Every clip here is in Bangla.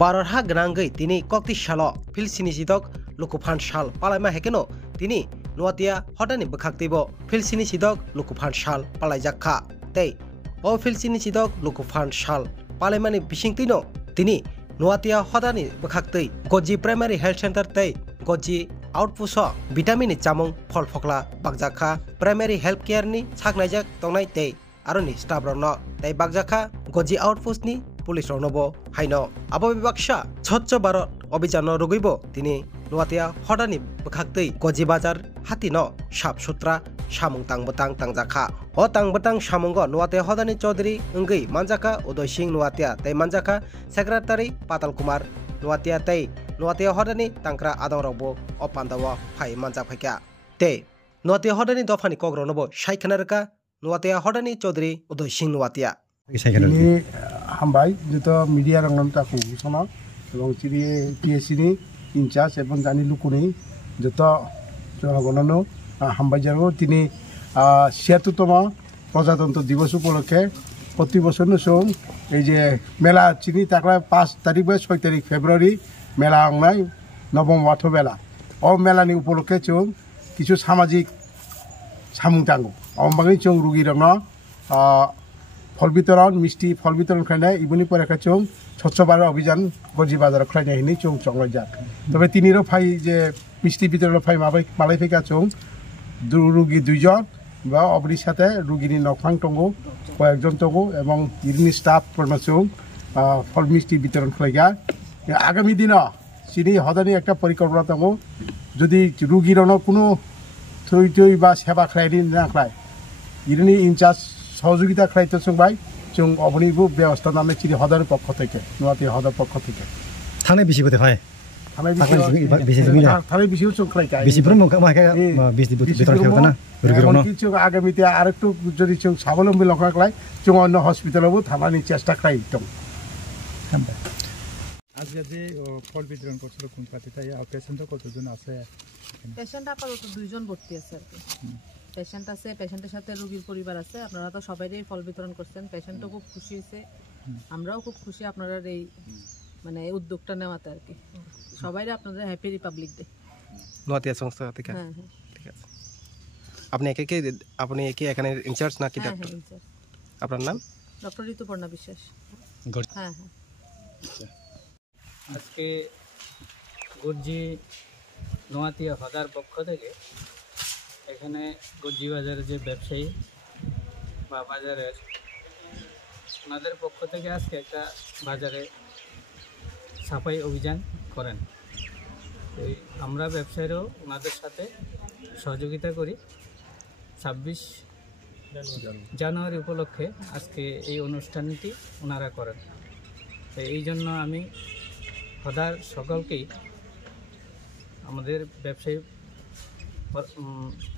बारहा गनांगै तिनि कक्ति साल फिलसिनि सिदक लुकुफान साल पालायमा हेकेनो तिनि नुवातिया हदानि बखाक्तिबो फिलसिनि सिदक लुकुफान साल पालायजाखा तै ओ फिलसिनि सिदक लुकुफान साल पालायमानि बिसिंतिनो तिनि नुवातिया हदानि बखाक्तै गजी प्राइमारी हेल्थ सेंटर तै गजी आउटपुसो भिटामिन चामुं फल फकला बागजाखा प्राइमारी हेल्थ केयर नि साकनायजाक तंनाय तै आरोनि स्टाफ रनो तै बागजाखा गजी आउटपुसनि पुलिस रनोबो हाइनो आबो बिबाक्सा स्वच्छ भारत अभियान रुगैबो तिनि नुवातिया हदानि बखाक्तै गजी बाजार हातिनो साफ सुथ्रा सामुं तांबतां तांजाखा ओ तांबतां सामुंगो नुवातिया हदानि चौधरी अंगै मानजाखा उदय सिंह नुवातिया तै मानजाखा सेक्रेटारि पाताल कुमार नुवातिया तै नुवातिया हदानि तांक्रा आदंरावबो अपान्दावा फाइ मानजा फाइका तै नुवातिया हदानि दफानि कग्रनोबो साइखनारका नुवातिया हदानि चौधरी उदय सिंह नुवातिया हामबाय जितो मीडिया रंगन ताकू सना এবং টিএসসি নি ইনচার্জ এবং জানি লুকুনি যত জনগণনো হামবাই জানো তিনি ৭৬তম প্রজাতন্ত্র দিবস উপলক্ষে প্রতি বছর সম এই যে মেলা চিনি তাকলা ৫ তারিখ বা ৬ তারিখ ফেব্রুয়ারি মেলা আংনাই নবম বাথ মেলা ও মেলানি উপলক্ষে চং কিছু সামাজিক সামুং তাঙ্গো অমবাঙি চং রুগী রং फल वितरण मिस्टी फल वितरण खाने इबुनि परेखा चों स्वच्छ भारत अभियान गजी बाजार खाने हिनी चों चंगलाय जाक तबे तिनिरो फाइ जे मिस्टी वितरण फाइ मालाय फैका चों रुगी दुइजन बा अबरी साथे रुगिनि नखां तंगो कयेकजन तंगो एवं इरिनि स्टाफ परनो चों फल मिस्टी वितरण खालायगा आगामी दिन सिनि हदानि एकटा परिकल्पना तंगो যদি रुगिरनो कुनो थै बा सेवा खालायनि नाख्लाय इरिनि इनचार्ज सहयोगिता खालायते संबाय जों अबनिबो व्यवस्था नामे चिरि हदार पक्ष থেকে नुवाति हदार पक्ष থেকে थांनाय बिसिबोते फाय थांनाय बिसिबो जों खालायका बिसिफ्रो माखा बिसि बितरण खेवताना रुगिरनो कि जों आगामिते आरेकटु जदि जों साबलम्बी लखाखलाय जों अन्य हस्पिटालावबो थांनानै চেষ্টা खालाय दं আজকে যে ফল বিতরণ করছিল কোন পার্টি তাই পেশেন্ট কতজন আছে পেশেন্ট আপাতত দুইজন ভর্তি আছে আর কি পেশেন্ট আছে পেশেন্টের সাথে রোগীর পরিবার আছে আপনারা তো সবাইই ফল বিতরণ করছেন পেশেন্টও খুব খুশি হয়েছে আমরাও খুব খুশি আপনারা এই মানে এই উদ্যোগটা নেওয়াতে আর কি সবাইরে আপনাদের হ্যাপি রিপাবলিক ডে নুয়াতিয়া সংস্থা থেকে হ্যাঁ হ্যাঁ ঠিক আছে আপনি কি এখানে ইনচার্জ নাকি ডাক্তার আপনার নাম ডক্টর ঋতুপর্ণা বিশ্বাস হ্যাঁ হ্যাঁ আজকে গর্জি নোয়াতিয়া হদার পক্ষ থেকে এখানে গজ্জি বাজারের যে ব্যবসায়ী বা বাজারের ওনাদের পক্ষ থেকে আজকে একটা বাজারে সাফাই অভিযান করেন এই আমরা ব্যবসায়ীরাও ওনাদের সাথে সহযোগিতা করি ২৬ জানুয়ারি উপলক্ষে আজকে এই অনুষ্ঠানটি ওনারা করেন তো এই জন্য আমি হদার সকলকেই আমাদের ব্যবসায়ী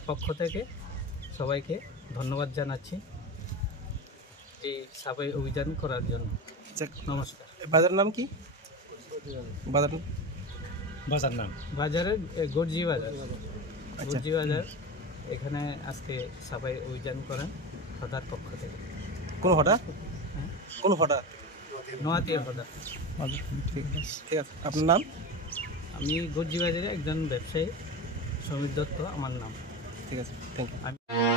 পক্ষ থেকে সবাইকে ধন্যবাদ জানাচ্ছি এই সাফাই অভিযান করার জন্য নমস্কার বাজারের নাম কি বাজার নাম বাজারের গর্জি বাজার গর্জি বাজার এখানে আজকে সাফাই অভিযান করেন হদার পক্ষ থেকে কোন হদা কোন হদা নোয়াতিয়া হদা ঠিক আছে আপনার নাম আমি গর্জি বাজারে একজন ব্যবসায়ী সমীর দত্ত আমার নাম ঠিক আছে থ্যাংক ইউ